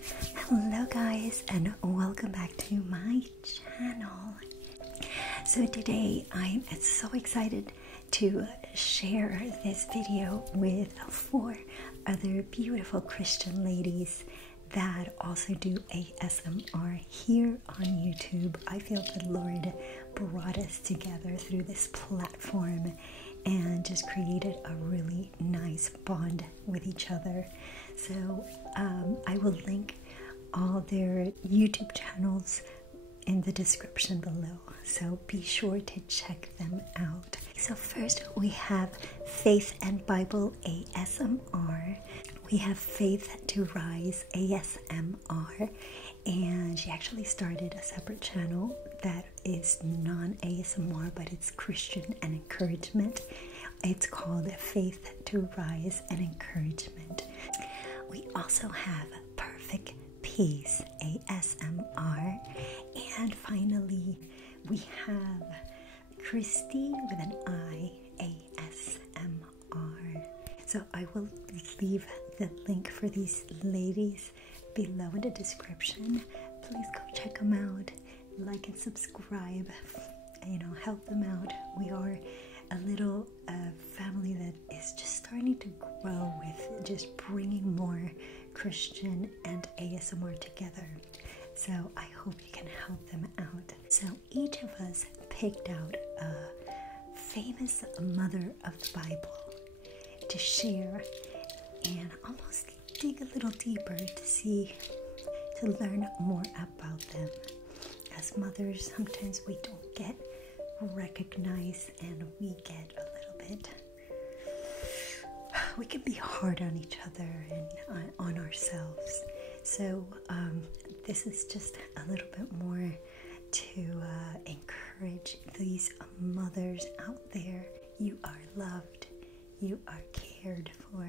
Hello guys, and welcome back to my channel. So today I'm so excited to share this video with 4 other beautiful Christian ladies that also do ASMR here on YouTube. I feel the Lord brought us together through this platform and just created a really nice bond with each other. So I will link all their YouTube channels in the description below, so be sure to check them out. So first we have Faith and Bible ASMR. We have Faith to Rise ASMR, and she actually started a separate channel that is non-ASMR, but it's Christian and encouragement. It's called Faith to Rise and Encouragement. We also have Perfect Peace ASMR, and finally we have Christy with an I ASMR. So I will leave the link for these ladies below in the description. Please go check them out, like and subscribe, help them out. We are a little family that is just starting to grow with just bringing more Christian and ASMR together. So I hope you can help them out. So each of us picked out a famous mother of the Bible to share and almost dig a little deeper to learn more about them. As mothers, sometimes we don't get recognized, and we get a little bit, we can be hard on each other and on ourselves. So this is just a little bit more to encourage these mothers out there. You are loved, you are cared for,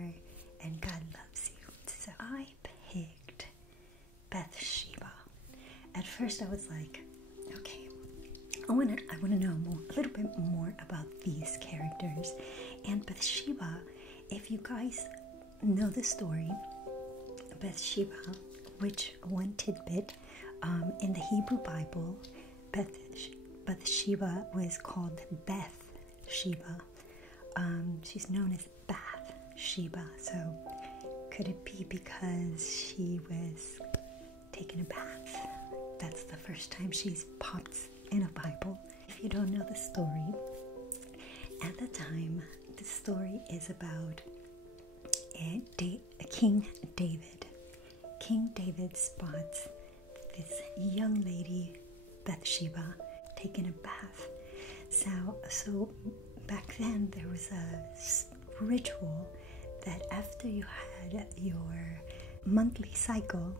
and God loves you. So I picked Bathsheba. At first I was like, okay, I want to know a little bit more about these characters. And Bathsheba, if you guys know the story, Bathsheba, which one tidbit, in the Hebrew Bible, Bathsheba was called Bathsheba. She's known as Bathsheba. So could it be because she was taking a bath? That's the first time she's popped in a Bible. If you don't know the story, at the time, the story is about King David. King David spots this young lady, Bathsheba, taking a bath. So back then there was a ritual that after you had your monthly cycle,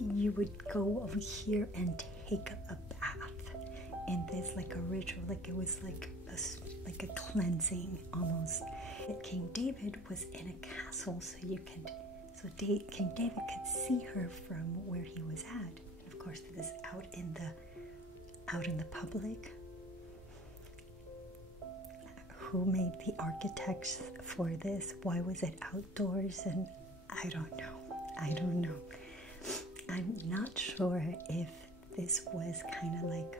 you would go over here and take a bath in this like a ritual, like it was like a cleansing almost. King David was in a castle, so King David could see her from where he was at. And of course, this is out in the public. Who made the architects for this? Why was it outdoors? And I don't know. I'm not sure if this was kind of like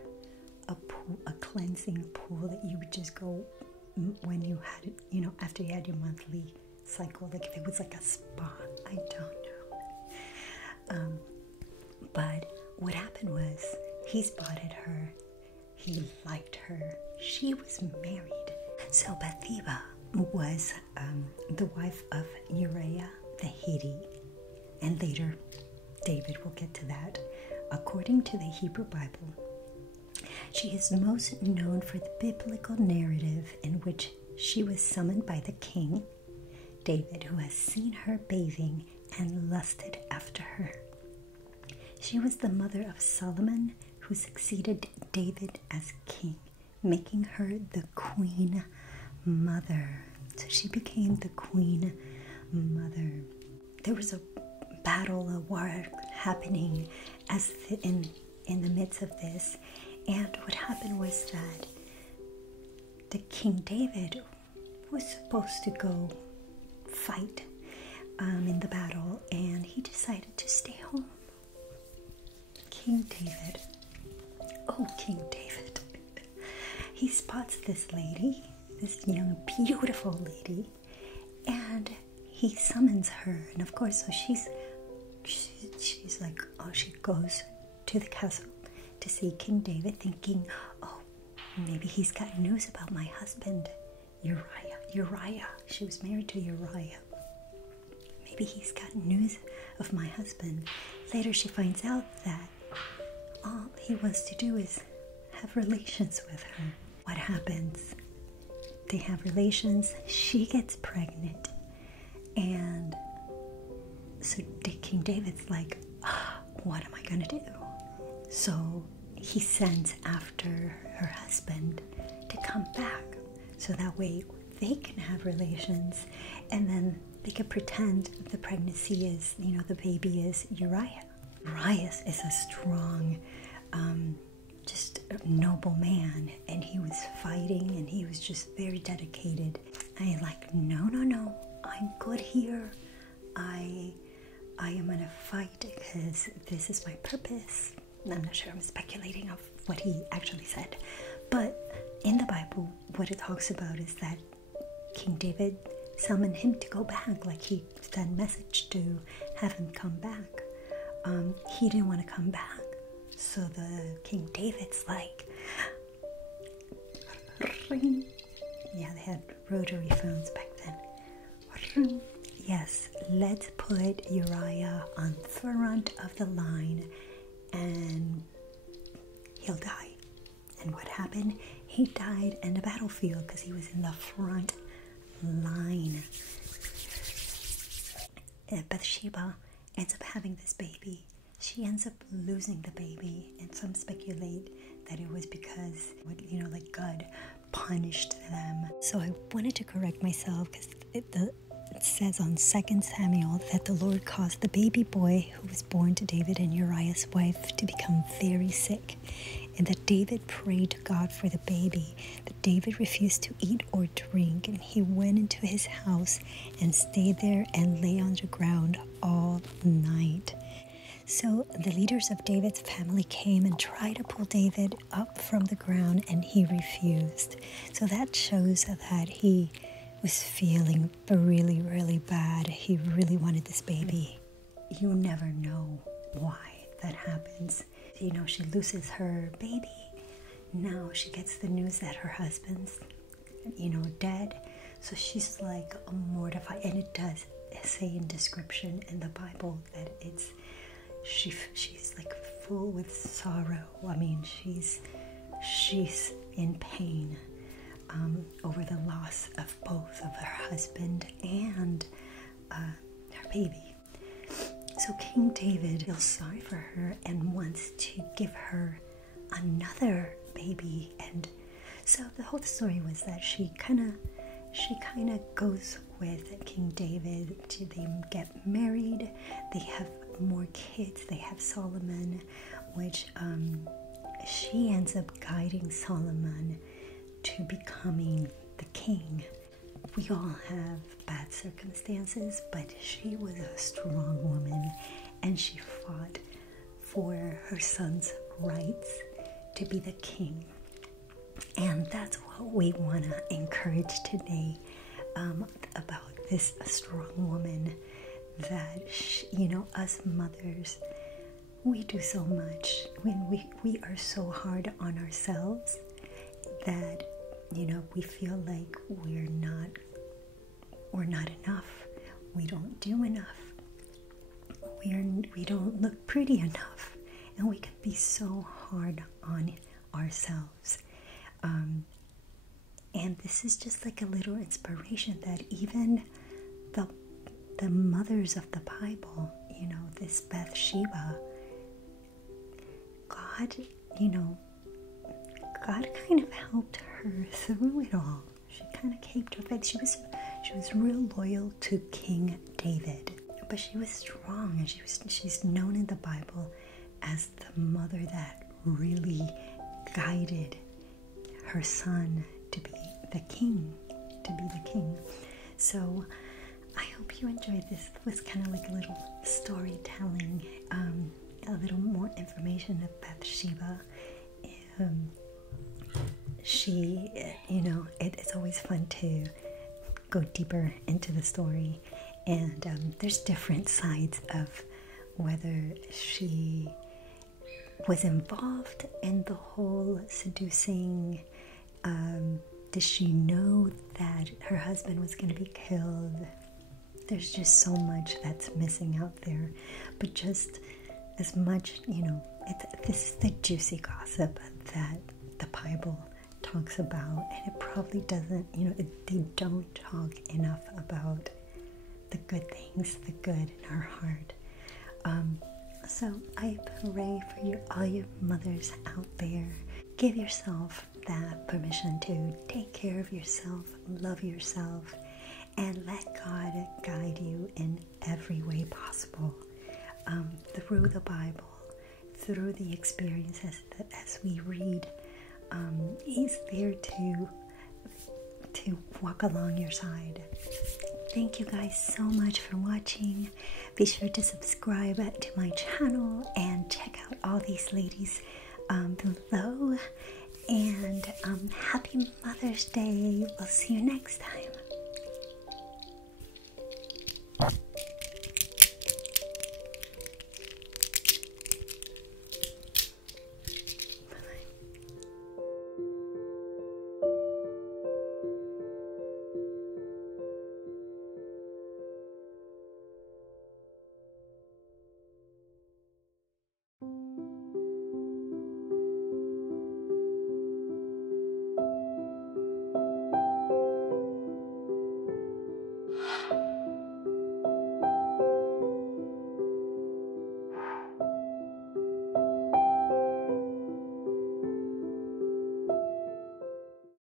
a cleansing pool that you would just go when you had it, after you had your monthly cycle, like if it was like a spa. I don't know. But what happened was he spotted her, he liked her, she was married. So Bathsheba was the wife of Uriah the Hittite, and later David will get to that. According to the Hebrew Bible, she is most known for the biblical narrative in which she was summoned by the king David, who has seen her bathing and lusted after her. She was the mother of Solomon, who succeeded David as king, making her the queen mother. So she became the queen mother. There was a battle, a war happening in the midst of this, and what happened was that the King David was supposed to go fight in the battle, and he decided to stay home. King David. Oh, King David. He spots this lady, this young, beautiful lady, and he summons her. And of course, so she's like, oh, she goes to the castle to see King David, thinking, oh, maybe he's got news about my husband, Uriah. She was married to Uriah. Maybe he's got news of my husband. Later she finds out that all he wants to do is have relations with her. What happens? They have relations, she gets pregnant, and so King David's like, what am I gonna do? So he sends after her husband to come back, so that way they can have relations, and then they can pretend the pregnancy is, the baby is Uriah. Uriah is a strong, just a noble man, and he was fighting, and he was just very dedicated. I like, no, I'm good here. I am gonna fight because this is my purpose. I'm not sure, I'm speculating of what he actually said, but in the Bible, what it talks about is that King David summoned him to go back, like he sent a message to have him come back. He didn't want to come back, so the King David's like, ring. Yeah, they had rotary phones back then. Yes, let's put Uriah on the front of the line and he'll die. And what happened? He died in the battlefield because he was in the front line. Bathsheba ends up having this baby. She ends up losing the baby, and some speculate that it was because, like God punished them. So I wanted to correct myself because it says on 2 Samuel that the Lord caused the baby boy who was born to David and Uriah's wife to become very sick, and that David prayed to God for the baby. That David refused to eat or drink, and he went into his house and stayed there and lay on the ground all night. So the leaders of David's family came and tried to pull David up from the ground, and he refused. So that shows that he was feeling really, really bad. He really wanted this baby. You never know why that happens. She loses her baby. Now she gets the news that her husband's, dead. So she's like mortified. And it does say in description in the Bible that she's like full with sorrow. I mean, she's in pain over the loss of both of her husband and her baby. So King David feels sorry for her and wants to give her another baby. And so the whole story was that she kind of goes with King David. They get married. They have more kids. They have Solomon, which she ends up guiding Solomon to becoming the king. We all have bad circumstances, but she was a strong woman, and she fought for her son's rights to be the king. And that's what we want to encourage today about this strong woman, that us mothers, we do so much when we are so hard on ourselves that we feel like we're not enough. We don't do enough. We don't look pretty enough, and we can be so hard on ourselves. And this is just like a little inspiration that even the mothers of the Bible, this Bathsheba, God kind of helped her through it all. She kind of kept her faith. She was real loyal to King David, but she was strong, and she's known in the Bible as the mother that really guided her son to be the king. So I hope you enjoyed this. It was kind of like a little storytelling, a little more information of Bathsheba. She, you know, it's always fun to go deeper into the story, and there's different sides of whether she was involved in the whole seducing. Did she know that her husband was going to be killed? There's just so much that's missing out there, but just as much, you know, this is the juicy gossip that the Bible talks about, and it probably doesn't, you know, they don't talk enough about the good things, the good in our heart. So I pray for you, all your mothers out there. Give yourself that permission to take care of yourself, love yourself, and let God guide you in every way possible, through the Bible, through the experiences that as we read. He's there to walk along your side. Thank you guys so much for watching. Be sure to subscribe to my channel and check out all these ladies below. And happy Mother's Day. We'll see you next time.